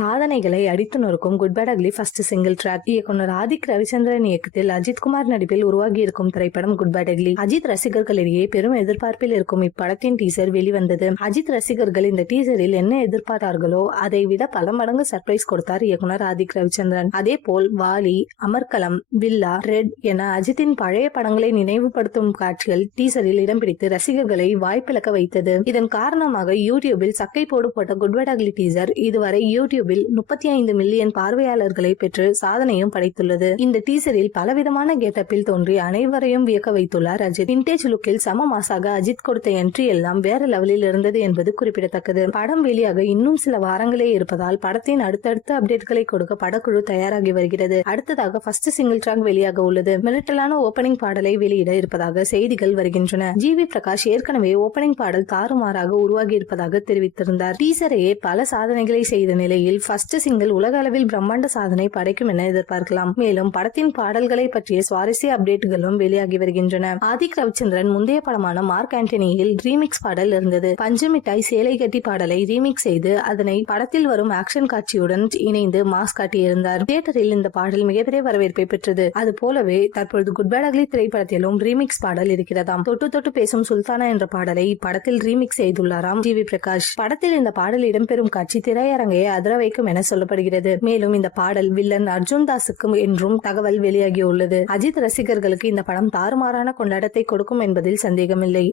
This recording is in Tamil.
சாதனைகளை அடித்து நொறுக்கும் good bad ugly first single track. இயக்குனர் ஆதிக் ரவிச்சந்திரன் இயக்கத்தில் அஜித் குமார் நடிப்பில் உருவாகி இருக்கும் திரைப்படம் குட் பேட் அக்லி. அஜித் ரசிகர்களிடையே பெரும் எதிர்பார்ப்பில் இருக்கும் இப்படத்தின் டீசர் வெளிவந்தது. அஜித் ரசிகர்கள் இந்த டீசரில் என்ன எதிர்பார்த்தார்களோ அதை விட பல மடங்கு சர்ப்ரைஸ் கொடுத்தார் இயக்குனர் ஆதிக் ரவிச்சந்திரன். அதே போல் வாலி, அமர்கலம், வில்லா, ரெட் என அஜித்தின் பழைய படங்களை நினைவுபடுத்தும் காட்சிகள் டீசரில் இடம் பிடித்து ரசிகர்களை வாய்ப்பிழக்க வைத்தது. இதன் காரணமாக யூடியூபில் சக்கை போடப்பட்ட குட் பேட் அக்லி டீசர் இதுவரை யூடியூபில் 35 மில்லியன் பார்வையாளர்களை பெற்று சாதனையும் படைத்துள்ளது. இந்த டீசரில் பலவிதமான கெட்டப்பில் தோன்றி அனைவரையும் வியக்க வைத்துள்ளார் அஜித். விண்டேஜ் லுக்கில் சம மாசாக அஜித் கொடுத்த என்ட்ரி எல்லாம் வேற லெவலில் இருந்தது என்பது குறிப்பிடத்தக்கது. படம் வெளியாக இன்னும் சில வாரங்களே இருப்பதால் படத்தின் அடுத்தடுத்த அப்டேட்களை கொடுக்க படக்குழு தயாராகி வருகிறது. அடுத்ததாக ஃபர்ஸ்ட் சிங்கிள் ட்ராக் வெளியாக உள்ளது. மிரட்டலான ஓபனிங் பாடலை வெளியிட இருப்பதாக செய்திகள் வருகின்றன. ஜிவி பிரகாஷ் ஏற்கனவே ஓபனிங் பாடல் தாறுமாறாக உருவாகி இருப்பதாக தெரிவித்திருந்தார். டீசரையே பல சாதனைகளை செய்த நிலையில் ஃபர்ஸ்ட் சிங்கிள் உலக அளவில் பிரம்மாண்ட சாதனை படைக்கும் என எதிர்பார்க்கலாம். மேலும் படத்தின் பாடல்களை பற்றிய சுவாரஸ்ய அப்டேட்டுகளும் வெளியாகி வருகின்றன. ஆதிக் ரவிச்சந்திரன் முந்தைய படமான மார்க் ஆண்டனியில் ரீமிக்ஸ் பாடல் இருந்தது. பஞ்சு மிட்டாய் சேலை கட்டி பாடலை ரீமிக்ஸ் செய்து அதனை படத்தில் வரும் ஆக்ஷன் காட்சியுடன் இணைந்து மாஸ் காட்டியிருந்தார். தியேட்டரில் இந்த பாடல் மிகப்பெரிய வரவேற்பை பெற்றது. அது போலவே தற்பொழுது குட் பேட் அக்லி திரைப்படத்திலும் ரீமிக்ஸ் பாடல் இருக்கிறதாம். தொட்டு தொட்டு பேசும் சுல்தானா என்ற பாடலை படத்தில் ரீமிக்ஸ் செய்துள்ளாராம் ஜிவி பிரகாஷ். படத்தில் இந்த பாடல் இடம்பெறும் காட்சி திரையரங்கையை அதிர வைக்கும் என சொல்லப்படுகிறது. மேலும் இந்த பாடல் வில்லன் அர்ஜுன் தாஸுக்கு என்றும் தகவல் வெளியாகியுள்ளது. அஜித் ரசிகர்களுக்கு இந்த படம் தாறுமாறான கொண்டாட்டத்தை கொடுக்கும் என்பதில் சந்தேகமில்லை.